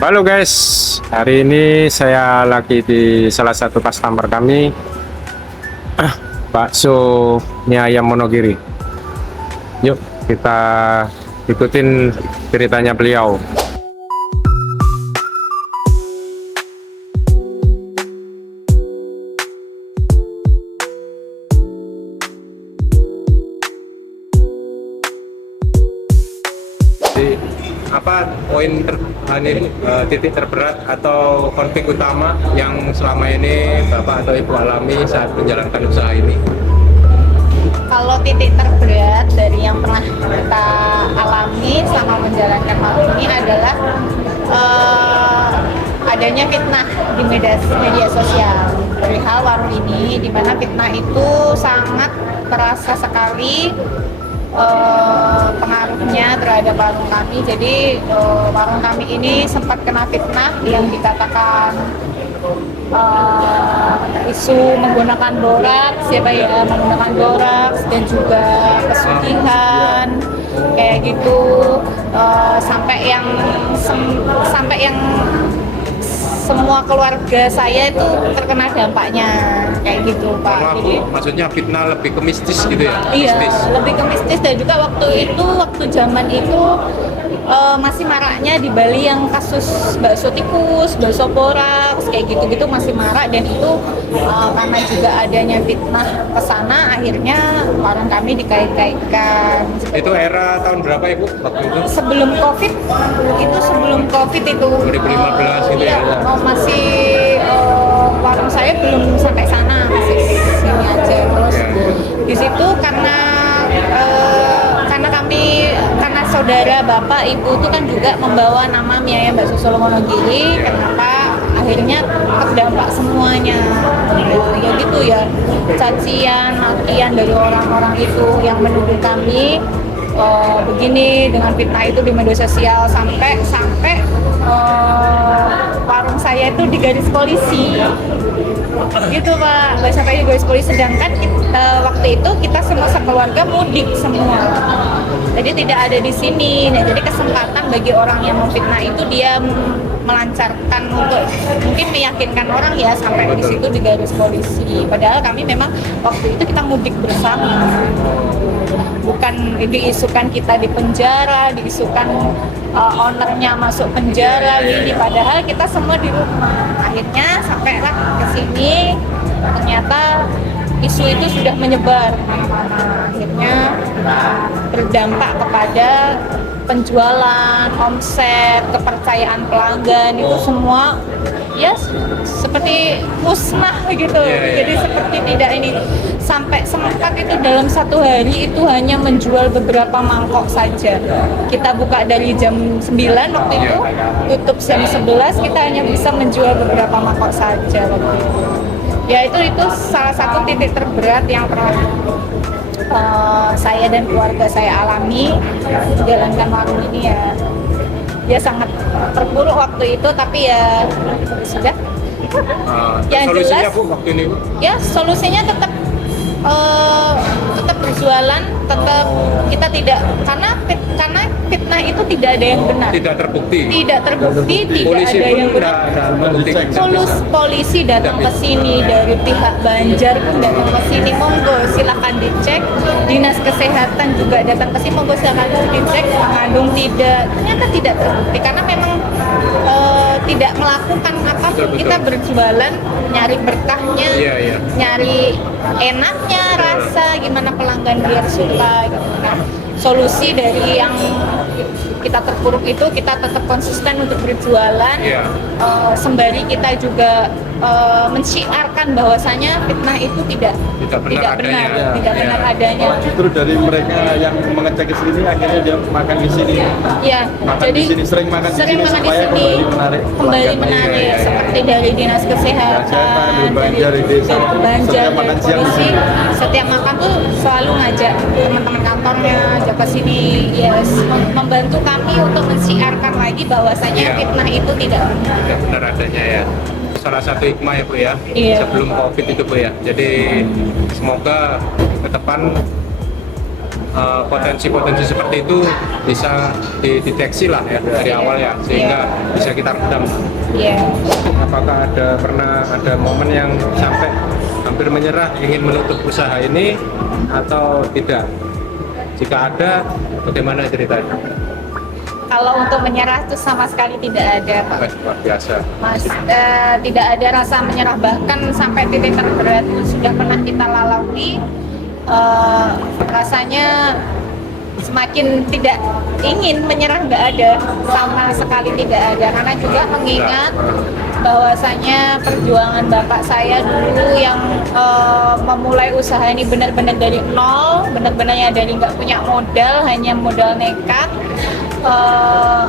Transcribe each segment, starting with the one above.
Halo guys, hari ini saya lagi di salah satu customer kami, bakso mie ayam Monogiri. Yuk kita ikutin ceritanya beliau. Apa titik terberat atau konflik utama yang selama ini Bapak atau Ibu alami saat menjalankan usaha ini? Kalau titik terberat dari yang pernah kita alami selama menjalankan warung ini adalah adanya fitnah di media sosial perihal warung ini, di mana fitnah itu sangat terasa sekali pengaruhnya terhadap warung kami. Jadi warung kami ini sempat kena fitnah yang dikatakan isu menggunakan boraks, menggunakan boraks dan juga pesugihan kayak gitu, sampai yang semua keluarga saya itu terkena dampaknya kayak gitu, Pak. Jadi maksudnya fitnah lebih ke mistis gitu ya? Iya, Mistis. lebih ke mistis. Dan juga waktu zaman itu masih maraknya di Bali yang kasus bakso tikus, bakso boraks kayak gitu-gitu masih marak, dan itu karena juga adanya fitnah ke sana, akhirnya warung kami dikait-kaitkan. Itu era tahun berapa Ibu waktu itu? Sebelum Covid itu 2015 gitu ya? Masih warung saya belum sampai sana, masih sini aja. Terus di situ karena saudara bapak ibu itu kan juga membawa nama mie ayam bakso Solo Monogiri, kenapa akhirnya terdampak semuanya. Ya gitu ya, cacian, makian dari orang-orang itu yang menuduh kami begini dengan fitnah itu di media sosial, sampai warung saya itu digaris polisi gitu, Pak. Sampai digaris polisi, sedangkan waktu itu kita semua sekeluarga mudik semua, jadi tidak ada di sini. Nah, jadi kesempatan bagi orang yang memfitnah itu dia melancarkan untuk mungkin meyakinkan orang ya, sampai di situ digaris polisi. Padahal kami memang waktu itu kita mudik bersama, bukan diisukan kita di penjara, diisukan ownernya masuk penjara gini, padahal kita semua di rumah. Akhirnya sampailah ke sini, ternyata isu itu sudah menyebar kemana-mana. Akhirnya berdampak kepada penjualan, omset, kepercayaan pelanggan, itu semua ya seperti musnah gitu. Jadi seperti tidak ini, sampai sempat itu dalam satu hari itu hanya menjual beberapa mangkok saja. Kita buka dari jam 9 waktu itu, tutup jam 11, kita hanya bisa menjual beberapa mangkok saja waktu itu. Ya itu salah satu titik terberat yang pernah saya dan keluarga saya alami menjalankan warung ini ya. Ya sangat terpuruk waktu itu, tapi ya sudah. Yang solusinya jelas, Bu waktu ini Bu? Ya solusinya tetap berjualan, tetap kita tidak, karena fitnah itu tidak ada yang benar, Tidak terbukti, tidak polisi ada pun yang benar. Polisi datang ke sini, dari pihak Banjar pun datang ke sini, monggo silakan dicek. Dinas Kesehatan juga datang ke sini, monggo silakan dicek mengandung tidak. Ternyata tidak terbukti, karena memang tidak melakukan apapun. Kita berjualan nyari berkahnya, nyari enaknya, rasa gimana pelanggan biar suka gitu. Nah, solusi dari yang kita terpuruk itu, kita tetap konsisten untuk berjualan, sembari kita juga mensiarkan bahwasanya fitnah itu tidak benar adanya. Justru dari mereka yang mengecek ke sini, akhirnya dia makan di sini. Ya, Jadi sering makan di sini supaya kembali menarik, seperti dari Dinas Kesehatan, dari Banjar, di desa, Banjar, makan dari siang di polisi, sini. setiap makan tuh selalu ngajak teman-teman kantornya ajak ke sini, membantu kami untuk mensiarkan lagi bahwasanya fitnah itu tidak benar adanya ya. Salah satu hikmah ya Bu ya, sebelum Covid itu Bu ya. Jadi semoga ke depan potensi-potensi seperti itu bisa dideteksi lah ya dari awal ya, sehingga bisa kita redam. Iya. Apakah pernah ada momen yang sampai hampir menyerah ingin menutup usaha ini atau tidak? Jika ada, bagaimana ceritanya? Kalau untuk menyerah itu sama sekali tidak ada, Pak. Luar biasa. Mas, tidak ada rasa menyerah, bahkan sampai titik terberat sudah pernah kita lalui. Rasanya semakin tidak ingin menyerah, nggak ada, sama sekali tidak ada, karena juga mengingat bahwasanya perjuangan bapak saya dulu yang memulai usaha ini benar-benar dari nol, benar-benarnya dari nggak punya modal, hanya modal nekat.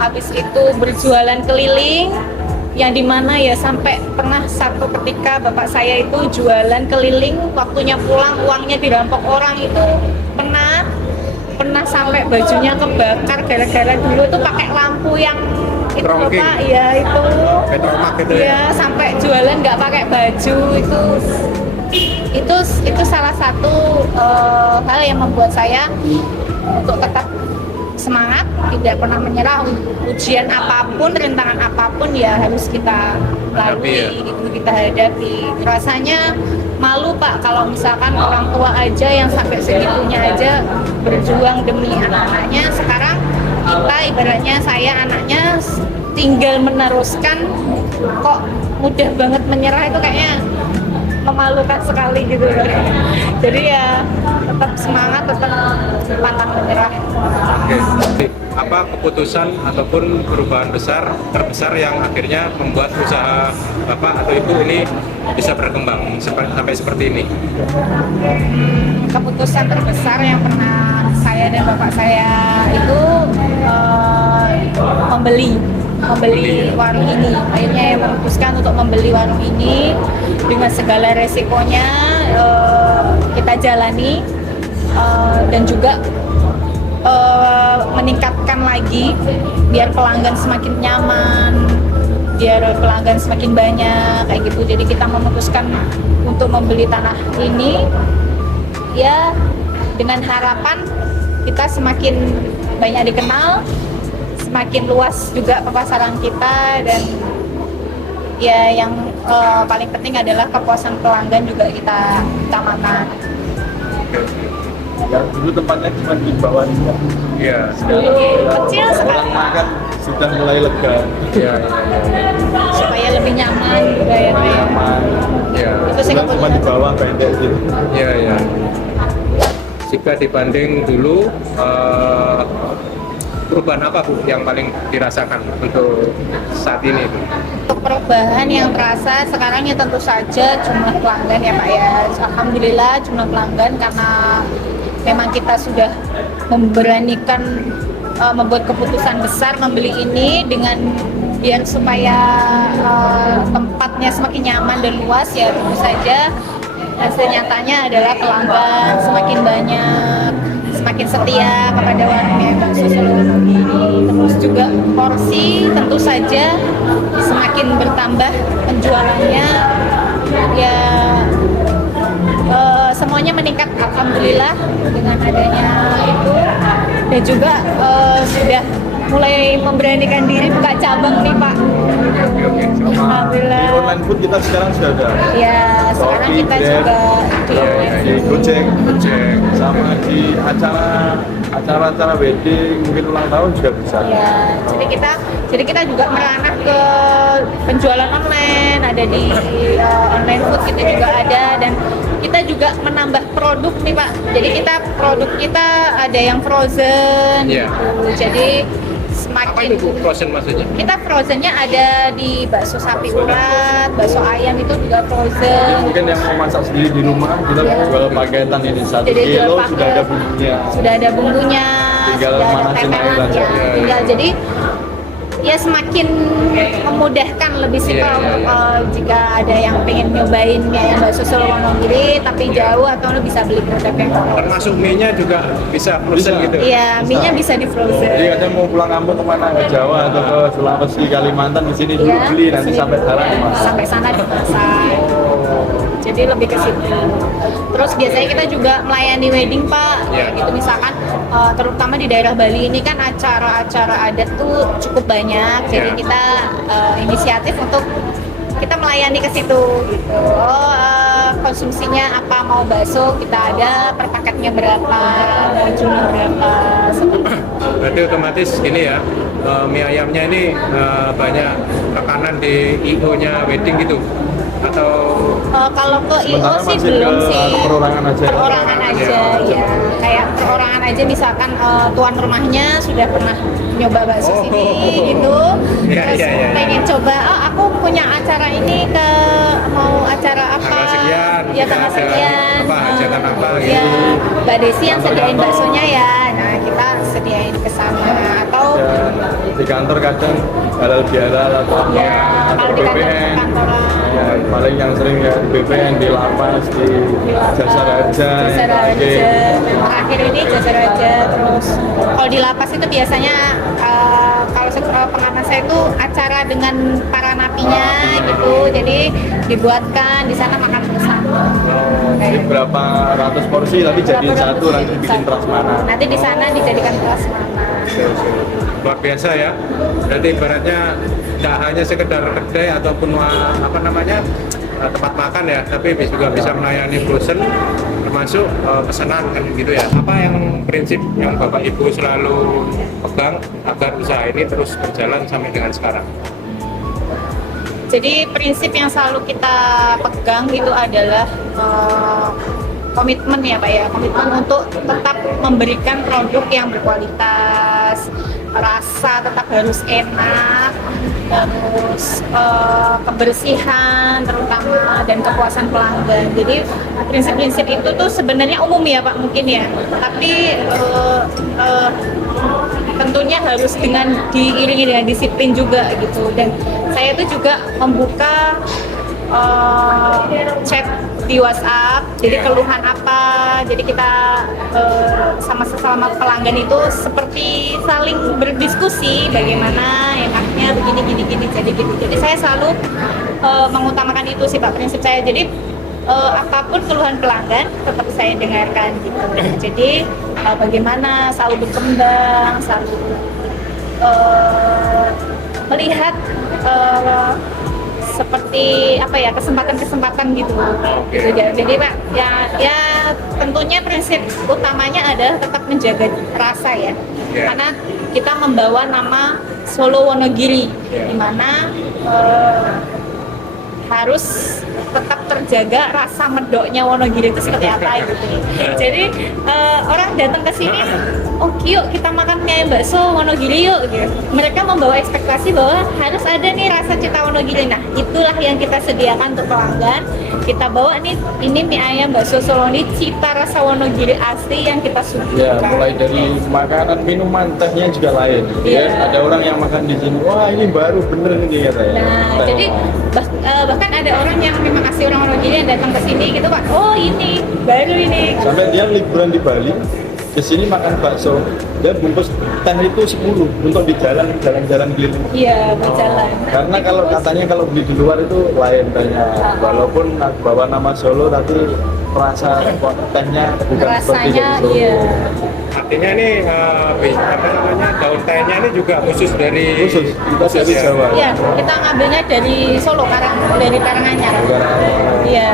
Habis itu berjualan keliling, yang dimana ya sampai pernah satu ketika bapak saya itu jualan keliling, waktunya pulang uangnya dirampok orang, itu pernah sampai bajunya kebakar gara-gara dulu tuh pakai lampu yang itu loh, Trongking. Pak, ya itu Petromak gitu ya? ya, sampai jualan nggak pakai baju, itu salah satu hal yang membuat saya untuk tetap semangat, tidak pernah menyerah. Ujian apapun, rintangan apapun ya harus kita lalui, itu kita hadapi. Rasanya malu, Pak, kalau misalkan orang tua aja yang sampai segitunya aja berjuang demi anak-anaknya. Sekarang kita ibaratnya saya anaknya tinggal meneruskan, kok mudah banget menyerah, itu kayaknya memalukan sekali gitu loh. Jadi ya tetap semangat, tetap pantang menyerah. Oke. Apa keputusan ataupun perubahan terbesar yang akhirnya membuat usaha Bapak atau Ibu ini bisa berkembang sampai seperti ini? Keputusan terbesar yang pernah saya dan bapak saya itu membeli warung ini. Akhirnya yang memutuskan untuk membeli warung ini dengan segala resikonya, kita jalani, dan juga meningkatkan lagi biar pelanggan semakin nyaman, biar pelanggan semakin banyak kayak gitu. Jadi kita memutuskan untuk membeli tanah ini ya dengan harapan kita semakin banyak dikenal, semakin luas juga pemasaran kita, dan ya yang paling penting adalah kepuasan pelanggan juga kita utamakan. Yang dulu tempatnya cuma di bawah ini. Iya. Kecil sekali, Orang makan sudah mulai lega. Iya. supaya lebih nyaman juga ya, Pak, ya. Nyaman. Iya. Itu sih Cuma di keputusan. bawah pendek gitu. Iya. Jika dibanding dulu, perubahan apa Bu yang paling dirasakan untuk saat ini Bu? Untuk perubahan yang terasa sekarang ya tentu saja jumlah pelanggan ya, Pak, ya. Alhamdulillah jumlah pelanggan, karena memang kita sudah memberanikan membuat keputusan besar membeli ini dengan biar supaya tempatnya semakin nyaman dan luas, ya tentu saja hasil nyatanya adalah pelanggan semakin banyak, semakin setia kepada warungnya bakso Solo Wonogiri. Terus juga porsi tentu saja semakin bertambah penjualannya, ya semuanya meningkat alhamdulillah dengan adanya itu, dan juga sudah mulai memberanikan diri buka cabang nih, Pak. Di Alhamdulillah. online food kita sekarang sudah ada. Ya, sekarang Shopee, kita Grab, juga di online di Gojek, sama di acara-acara wedding, mungkin ulang tahun juga bisa. ya, jadi kita juga meranah ke penjualan online, ada di online food kita juga ada, dan kita juga menambah produk nih, Pak. Jadi produk kita ada yang frozen, Iya. gitu. Jadi Apa semakin itu Bu frozen maksudnya? kita frozennya ada di bakso sapi urat, bakso ayam itu juga frozen. Mungkin yang mau masak sendiri di rumah, kita jual paketan ini 1 Jadi jual kilo paket. sudah ada bumbunya. Sudah ada bumbunya, Tinggal sudah ada manasin air tetelan, aja. ya. Tinggal jadi ya semakin memudahkan, lebih simpel Iya, iya, untuk iya. jika ada yang pengen nyobain mie ayam bakso Solo Wonogiri tapi jauh, atau lo bisa beli produk yang lokal. Termasuk mie-nya juga bisa frozen Bisa. gitu? Iya, mie-nya bisa di Jadi frozen. kadang mau pulang kampung kemana, ke Jawa atau ke Sulawesi, Kalimantan, di sini dulu Iya, beli, nanti sini sampai sana dimasak. sampai sana dimasak. Jadi lebih ke situ. Terus biasanya kita juga melayani wedding, Pak. Iya. Gitu misalkan terutama di daerah Bali ini kan acara-acara adat tuh cukup banyak, jadi Ya. kita inisiatif untuk kita melayani ke situ gitu. Konsumsinya apa, mau bakso kita ada, per paketnya berapa, mau cumi berapa, seperti itu. Berarti otomatis ini ya, mie ayamnya ini banyak rekanan di IO-nya wedding gitu? Atau Kalau ke IO Sementara sih masih belum ke sih. perorangan aja. Perorangan aja, ya. Kayak perorangan aja, misalkan tuan rumahnya sudah pernah nyoba bakso Oh. sini gitu, Iya, terus iya, iya. pengen coba, aku punya acara ini mau acara apa? tanggal sekian, Ya tanggal ada sekian. apa, hajatan apa Ya, gitu? Mbak Desi yang sediain Kantor-kantor. baksonya ya. Nah, kita sediain ke sana atau Ya, di kantor kadang halal bihalal atau apa, ya kalau di kantor BPN. kantoran. Ya, paling yang sering ya di BPN, di lapas, di jasa raja, Jasa Raja. Terakhir ini Jasa Raja. Terus kalau di lapas itu biasanya kalau pengalaman saya itu acara dengan para napinya gitu. Jadi dibuatkan di sana makan bersama. Jadi berapa ratus porsi tapi jadiin Berapa satu, nanti bikin satu. prasmanan. Nanti di sana dijadikan prasmanan. Luar biasa ya. Berarti ibaratnya tidak hanya sekedar kedai ataupun apa namanya tempat makan ya, tapi juga bisa melayani frozen termasuk pesanan kan gitu ya. Apa yang prinsip yang Bapak Ibu selalu pegang agar usaha ini terus berjalan sampai dengan sekarang? Jadi prinsip yang selalu kita pegang itu adalah komitmen ya Pak ya, komitmen untuk tetap memberikan produk yang berkualitas, rasa tetap harus enak, terus kebersihan terutama dan kepuasan pelanggan. Jadi prinsip-prinsip itu tuh sebenarnya umum ya Pak mungkin ya, tapi tentunya harus diiringi dengan disiplin juga gitu. Dan saya tuh juga membuka chat di WhatsApp, jadi keluhan apa, jadi kita sama sesama pelanggan itu seperti saling berdiskusi bagaimana enaknya begini jadi gitu. Jadi saya selalu mengutamakan itu sih Pak, prinsip saya. Jadi apapun keluhan pelanggan tetap saya dengarkan gitu. Jadi bagaimana selalu berkembang, selalu melihat seperti apa ya, kesempatan-kesempatan gitu. Gitu. Jadi Pak ya tentunya prinsip utamanya adalah tetap menjaga rasa ya. Yeah. Karena kita membawa nama Solo Wonogiri, Yeah. di mana harus tetap terjaga rasa medoknya Wonogiri itu seperti apa gitu. Jadi orang datang ke sini, oh yuk kita makan kayak bakso Wonogiri yuk gitu. Mereka membawa ekspektasi bahwa harus ada nih rasa cita Wonogiri. Nah itulah yang kita sediakan untuk pelanggan. Kita bawa nih, ini mie ayam bakso Solo ini cita rasa Wonogiri asli yang kita Ya, suguhkan. mulai dari makanan, minuman, tehnya juga lain. Iya. Ya, ada orang yang makan di sini, wah ini baru bener ini katanya. Nah, jadi bahkan ada orang yang memang asli orang Wonogiri yang datang ke sini gitu Pak. Oh ini baru ini. Sampai dia liburan di Bali, ke sini makan bakso, dia bungkus teh itu 10 untuk di jalan-jalan keliling. Iya berjalan. Karena kalau katanya kalau beli di luar itu lain tehnya, walaupun bawa nama Solo tapi rasa tehnya bukan seperti Rasanya dari Solo. iya. Artinya ini apa namanya daun tehnya ini juga khusus dari Khusus, kita dari ya? Jawa. Iya, kita ngambilnya dari Solo, dari Karanganyar. Iya,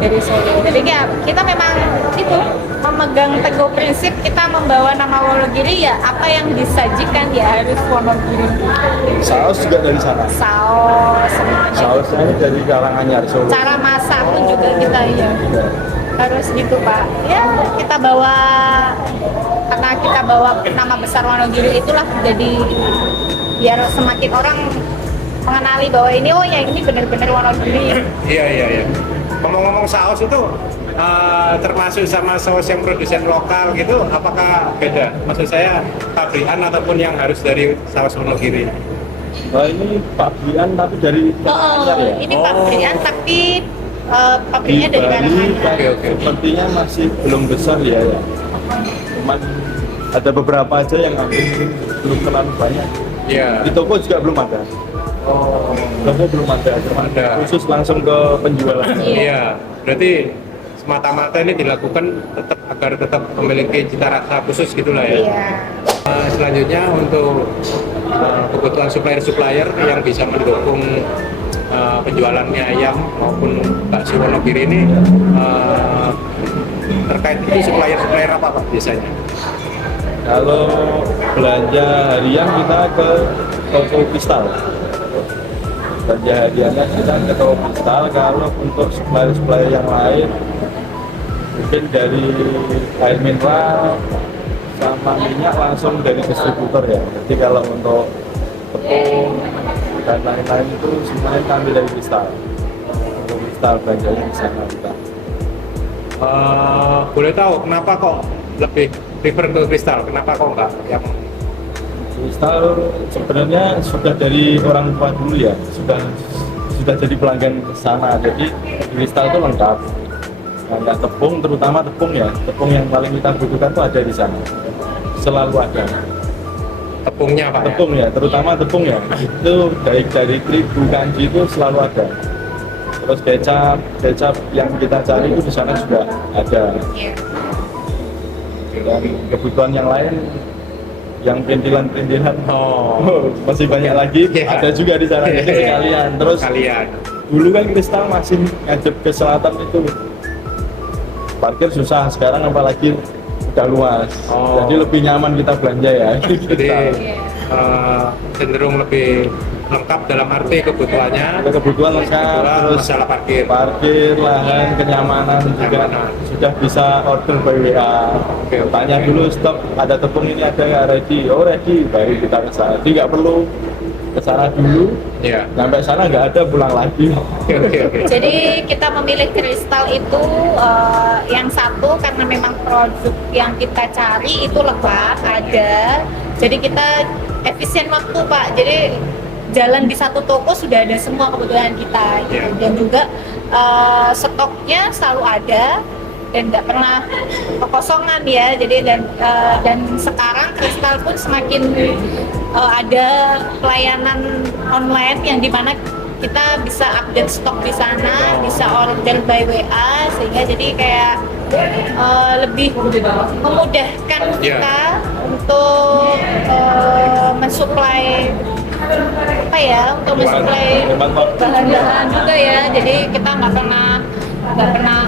dari Solo. Jadi ya kita memang itu memegang teguh prinsip kita membawa nama Wonogiri ya, apa yang disajikan ya harus Wonogiri. Saus juga dari sana. Saus semuanya. Sausnya ini dari Karanganyar Solo. Cara masak pun juga kita ya harus gitu Pak. Ya kita bawa, karena kita bawa nama besar Wonogiri itulah, jadi biar semakin orang mengenali bahwa ini oh ya ini benar-benar Wonogiri. Iya. Ngomong-ngomong saus itu termasuk sama saus yang produsen lokal gitu, apakah beda? Maksud saya pabrikan ataupun yang harus dari saus Wonogiri? Nah ini pabrikan tapi dari Karanganyar ya. Ini Oh. pabrikan tapi Di pabriknya dari Bali Karanganyar. Oke. sepertinya masih belum besar ya. Cuman ada beberapa aja yang ambil, belum terlalu banyak. Iya. Di toko juga belum ada. Oh. Toko belum ada, cuman Ada. khusus langsung ke penjualan. Iya. Iya. Berarti semata-mata ini dilakukan tetap agar tetap memiliki cita rasa khusus gitulah ya. Iya. Selanjutnya untuk kebutuhan supplier-supplier yang bisa mendukung penjualan mie ayam maupun bakso Wonogiri ini, terkait itu supplier-supplier apa Pak biasanya? Kalau belanja harian kita ke toko kristal. Belanja hariannya kita ke toko kristal. Kalau untuk supplier-supplier yang lain, mungkin dari air mineral sama minyak langsung dari distributor ya. Jadi kalau untuk tepung dan lain-lain itu semuanya kami dari kristal. Untuk kristal belanjanya di sana kita. Boleh tahu kenapa kok lebih prefer ke kristal? Kenapa kok enggak yang Kristal sebenarnya sudah dari orang tua dulu ya, sudah jadi pelanggan ke sana. Jadi kristal itu lengkap. Nah, tepung, terutama tepung ya, tepung yang paling kita butuhkan itu ada di sana. Selalu ada. tepungnya Pak? Tepung ya, terutama tepung ya. Itu dari terigu kanji itu selalu ada. Terus kecap yang kita cari itu di sana juga ada. Iya. Dan kebutuhan yang lain, yang perintilan masih banyak lagi, Iya. ada juga di sana. Jadi sekalian. Terus Kalian. dulu kan kristal masih ngadep ke selatan itu parkir susah, sekarang apalagi udah luas. Jadi lebih nyaman kita belanja ya. Jadi Iya. cenderung lebih lengkap dalam arti kebutuhannya. Ada kebutuhan lengkap, Kedua, terus masalah parkir. lahan, kenyamanan juga Kenyamanan. sudah bisa order by WA. Oke. Tanya dulu stok, ada tepung ini ada nggak ready? Oh ready, baru kita ke sana. Jadi nggak perlu ke sana dulu, Ya. sampai sana nggak ada, pulang lagi. Oke. Jadi kita memilih kristal itu yang satu karena memang produk yang kita cari itu lengkap ada. Jadi kita efisien waktu Pak. Jadi jalan di satu toko sudah ada semua kebutuhan kita gitu. Yeah. Dan juga stoknya selalu ada dan nggak pernah kekosongan ya. Jadi dan sekarang kristal pun semakin ada pelayanan online yang dimana kita bisa update stok di sana, bisa order by WA, sehingga jadi kayak lebih memudahkan kita untuk mensuplai mensuplai bahan-bahan juga ya. Jadi kita nggak pernah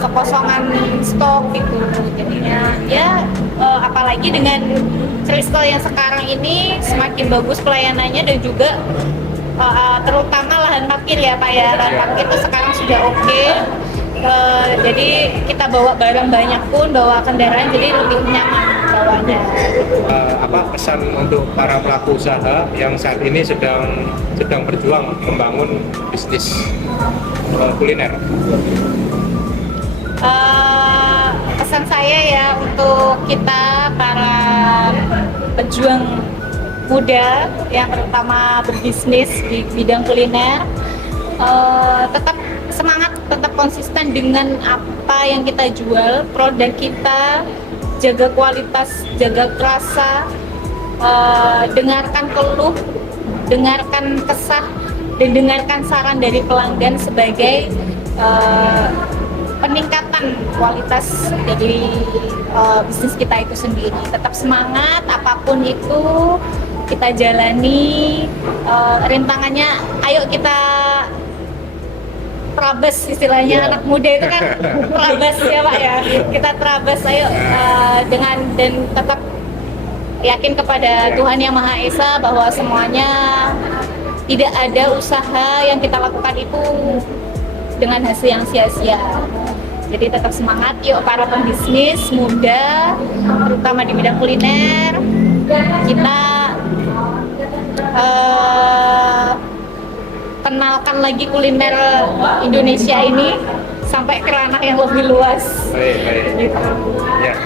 kekosongan stok gitu. Jadinya ya apalagi dengan kristal yang sekarang ini semakin bagus pelayanannya dan juga terutama lahan parkir ya Pak ya. Lahan parkir itu sekarang sudah oke. Jadi kita bawa barang banyak pun, bawa kendaraan jadi lebih nyaman bawanya. Pesan untuk para pelaku usaha yang saat ini sedang berjuang membangun bisnis kuliner? Pesan saya ya untuk kita para pejuang muda yang terutama berbisnis di bidang kuliner, tetap semangat, tetap konsisten dengan apa yang kita jual, produk kita, jaga kualitas, jaga rasa, dengarkan keluh, dengarkan kesah, dan dengarkan saran dari pelanggan sebagai peningkatan kualitas dari bisnis kita itu sendiri. Tetap semangat, apapun itu kita jalani, rintangannya ayo kita terabas, istilahnya anak muda itu kan terabas ya Pak ya, kita terabas ayo dengan dan tetap yakin kepada Tuhan Yang Maha Esa bahwa semuanya tidak ada usaha yang kita lakukan itu dengan hasil yang sia-sia. Jadi tetap semangat yuk para pembisnis muda, terutama di bidang kuliner. Kita kenalkan lagi kuliner Indonesia ini sampai ke ranah yang lebih luas. Baik. Gitu. Ya.